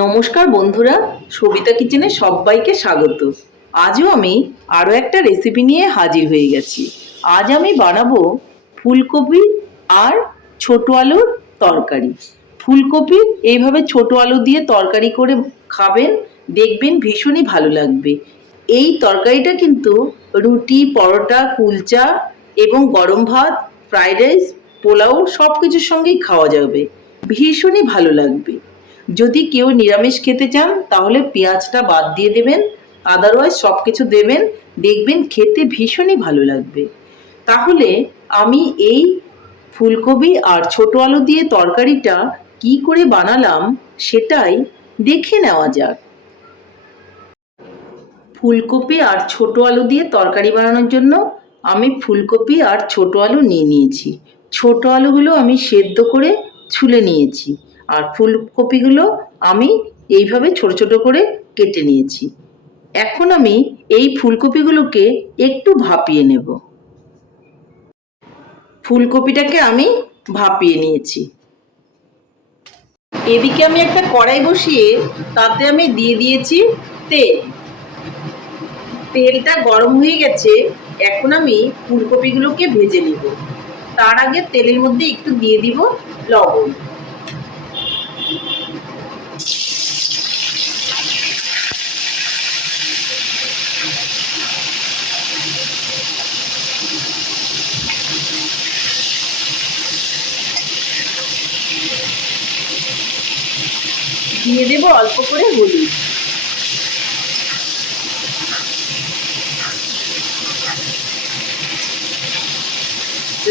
নমস্কার বন্ধুরা, সবিতা কিচেনে সবাইকে স্বাগত। আজও আমি আরও একটা রেসিপি নিয়ে হাজির হয়ে গেছি। আজ আমি বানাবো ফুলকপি আর ছোট আলুর তরকারি। ফুলকপি এইভাবে ছোট আলু দিয়ে তরকারি করে খাবেন, দেখবেন ভীষণই ভালো লাগবে। এই তরকারিটা কিন্তু রুটি, পরোটা, কুলচা এবং গরম ভাত, ফ্রাইড রাইস, পোলাও সব কিছুর সঙ্গেই খাওয়া যাবে। ভীষণই ভালো লাগবে। যদি কেউ নিরামিষ খেতে চান, তাহলে পেঁয়াজটা বাদ দিয়ে দেবেন আদারওয়াইজ সব কিছু দেবেন, দেখবেন খেতে ভীষণই ভালো লাগবে। তাহলে আমি এই ফুলকপি আর ছোট আলু দিয়ে তরকারিটা কি করে বানালাম, সেটাই দেখে নেওয়া যাক। ফুলকপি আর ছোট আলু দিয়ে তরকারি বানানোর জন্য আমি ফুলকপি আর ছোট আলু নিয়ে নিয়েছি। ছোট আলুগুলো আমি সেদ্ধ করে ছুলে নিয়েছি। আর ফুলকপিগুলো আমি এইভাবে ছোট ছোট করে কেটে নিয়েছি। এখন আমি এই ফুলকপিগুলোকে একটু ভাপিয়ে নেব। ফুলকপিটাকে আমি ভাপিয়ে নিয়েছি। এদিকে আমি একটা কড়াই বসিয়ে তাতে আমি দিয়ে দিয়েছি তেল। তেলটা গরম হয়ে গেছে, এখন আমি ফুলকপিগুলোকে ভেজে নিব। তার আগে তেলের মধ্যে একটু দিয়ে দিব লবণ। দিয়ে দেবো অল্প করে হলুদ।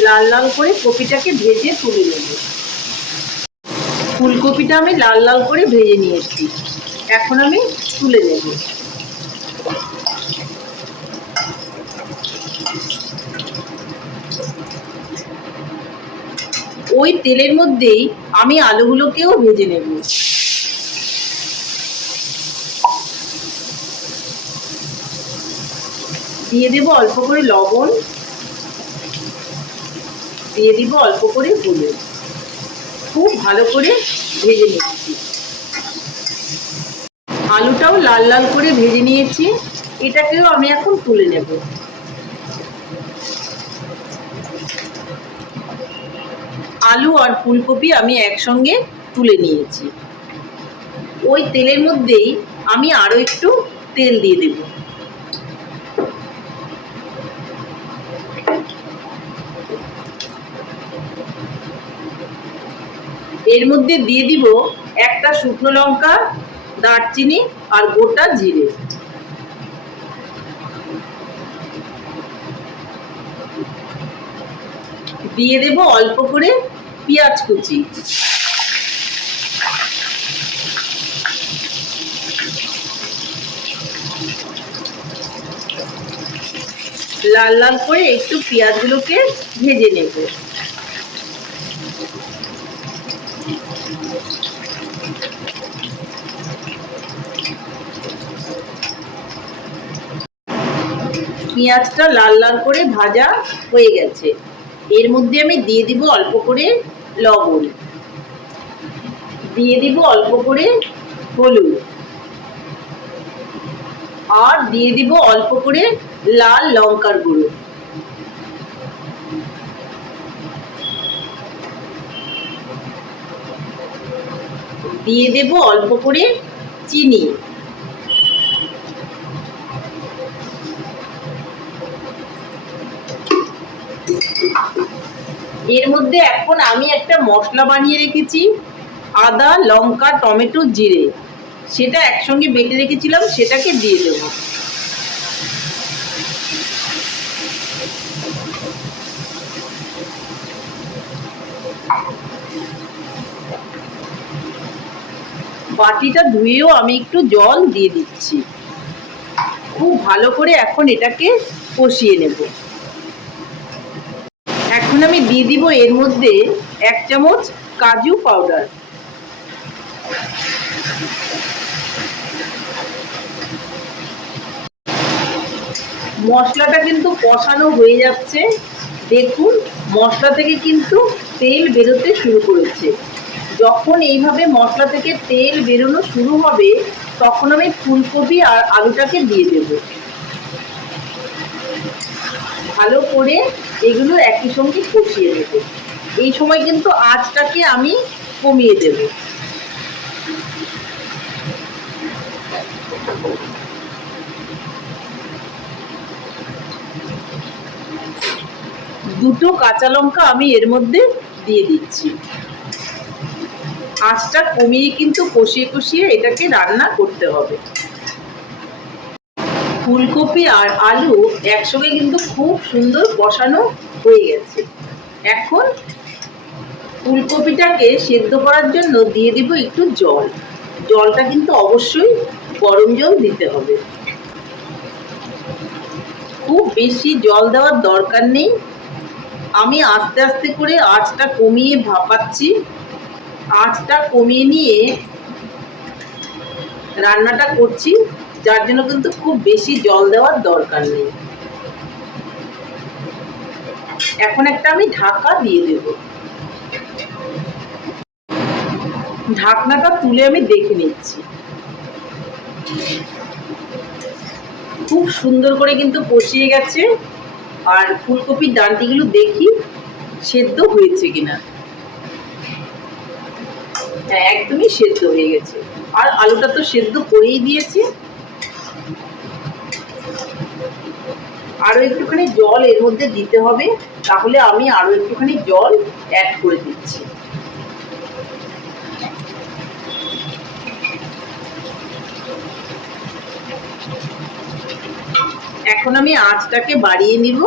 লাল লাল করে কপিটাকে ভেজে তুলে নেব। ফুলকপিটা আমি লাল লাল করে ভেজে নিয়েছি। এখন আমি তুলে নেব। ওই তেলের মধ্যেই আমি আলুগুলোকেও ভেজে নেব। দিয়ে দেব অল্প করে লবণ। দিয়ে দিব অল্প করে হলুদ। খুব ভালো করে ভেজে নিচ্ছি আলুটাও লাল লাল করে ভেজে নিয়েছি। এটাকেও আমি এখন তুলে নেব। আলু আর ফুলকপি আমি একসঙ্গে তুলে নিয়েছি। ওই তেলের মধ্যেই আমি আরও একটু তেল দিয়ে দেবো। এর মধ্যে দিয়ে দিব একটা শুকনো লঙ্কা, দারচিনি আর গোটা জিরে। দিয়ে দেব অল্প করে পেঁয়াজ কুচি। লাল লাল করে একটু পেঁয়াজগুলোকে ভেজে নেব। পেঁয়াজটা লাল লাল করে ভাজা হয়ে গেছে। এর মধ্যে আমি দিয়ে দিব অল্প করে লবণ। দিয়ে দিব অল্প করে হলুদ। আর দিয়ে দিব অল্প করে লাল লঙ্কার গুঁড়ো। দিয়ে দেব অল্প করে চিনি। এর মধ্যে এখন আমি একটা মশলা বানিয়ে রেখেছি, আদা, লঙ্কা, টমেটো, জিরে। সেটা একসঙ্গে বেটে রেখেছিলাম, সেটাকে দিয়ে দেব। বাটিটা ধুয়েও আমি একটু জল দিয়ে দিচ্ছি। খুব ভালো করে এখন এটাকে কষিয়ে নেব। এখন আমি দিয়ে দিব এর মধ্যে এক চামচ কাজু পাউডার মশলাটা কিন্তু কষানো হয়ে যাচ্ছে। দেখুন, মশলা থেকে কিন্তু তেল বেরোতে শুরু করেছে। যখন এইভাবে মশলা থেকে তেল বেরোনো শুরু হবে, তখন আমি ফুলকপি আর আলুটাকে দিয়ে দেব। ভালো করে এগুলো একই সঙ্গে কষিয়ে দেব এই সময় কিন্তু আঁচটাকে আমি কমিয়ে দেব। দুটো কাঁচা লঙ্কা আমি এর মধ্যে দিয়ে দিচ্ছি। আঁচটা কমিয়ে কিন্তু কষিয়ে কষিয়ে এটাকে রান্না করতে হবে। ফুলকপি আর আলু একসঙ্গে কিন্তু খুব সুন্দর কষানো হয়ে গেছে। এখন ফুলকপিটাকে সেদ্ধ করার জন্য দিয়ে দিব একটু জল। জলটা কিন্তু অবশ্যই গরম জল দিতে হবে। খুব বেশি জল দেওয়ার দরকার নেই। আমি আস্তে আস্তে করে আঁচটা কমিয়ে ভাপাচ্ছি। আঁচটা কমিয়ে নিয়ে রান্নাটা করছি। যার জন্য কিন্তু খুব বেশি জল দেওয়ার দরকার নেই। এখন একটা আমি ঢাকা দিয়ে দেব। ঢাকনাটা তুলে আমি দেখে নিচ্ছি। খুব সুন্দর করে কিন্তু কষিয়ে গেছে। আর ফুলকপির ডান্টিগুলো দেখি সেদ্ধ হয়েছে কিনা। হ্যাঁ একদমই সেদ্ধ হয়ে গেছে। আর আলুটা তো সেদ্ধ করেই দিয়েছি। আরও একটুখানি জল এর মধ্যে দিতে হবে, তাহলে আমি আরও একটুখানি জল অ্যাড করে দিচ্ছি। এখন আমি আঁচটাকে বাড়িয়ে নিব,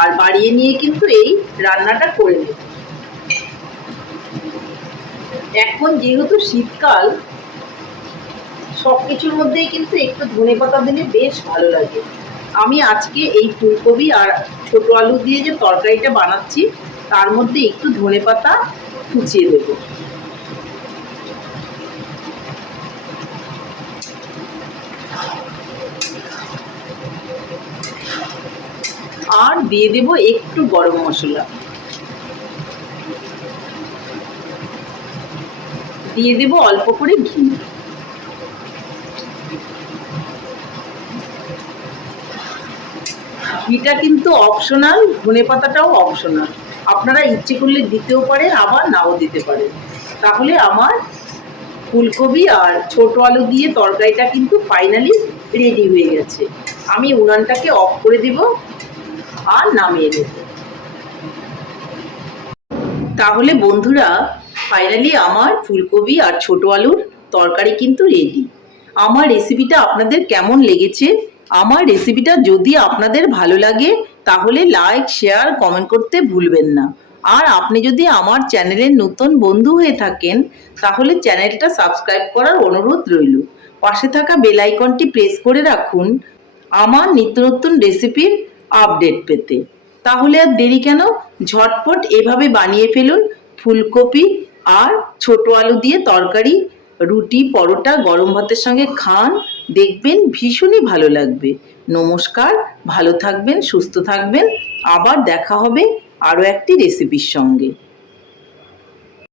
আর বাড়িয়ে নিয়ে কিন্তু এই রান্নাটা করে নেব। এখন যেহেতু শীতকাল সব কিছুর মধ্যেই কিন্তু একটু ধনে পাতা দিলে বেশ ভালো লাগে। আমি আজকে এই ফুলকপি আর ছোট আলু দিয়ে যে তরকারিটা বানাচ্ছি, তার মধ্যে একটু ধনে পাতা কুচিয়ে দেবো। আর দিয়ে দেব একটু গরম মশলা। দিয়ে দেব অল্প করে ঘি। ঘিটা কিন্তু অপশনাল ধনে পাতাটাও অপশনাল আপনারা ইচ্ছে করলে দিতেও পারেন, আবার নাও দিতে পারেন। তাহলে আমার ফুলকপি আর ছোট আলু দিয়ে তরকারিটা কিন্তু ফাইনালি রেডি হয়ে গেছে। আমি উনানটাকে অফ করে দিব আর নামিয়ে দেব তাহলে বন্ধুরা ফাইনালি আমার ফুলকপি আর ছোট আলুর তরকারি কিন্তু রেডি আমার রেসিপিটা আপনাদের কেমন লেগেছে আমার রেসিপিটা যদি আপনাদের ভালো লাগে, তাহলে লাইক শেয়ার কমেন্ট করতে ভুলবেন না। আর আপনি যদি আমার চ্যানেলের নতুন বন্ধু হয়ে থাকেন, তাহলে চ্যানেলটা সাবস্ক্রাইব করার অনুরোধ রইল। পাশে থাকা বেল আইকনটি প্রেস করে রাখুন আমার নিত্য নতুন রেসিপির আপডেট পেতে। তাহলে আর দেরি কেন? ঝটপট এভাবে বানিয়ে ফেলুন ফুলকপি আর ছোট আলু দিয়ে তরকারি, রুটি, পরোটা, গরম ভাতের সঙ্গে খান দেখবেন ভীষণই ভালো লাগবে। নমস্কার, ভালো থাকবেন, সুস্থ থাকবেন। আবার দেখা হবে আরও একটি রেসিপির সঙ্গে।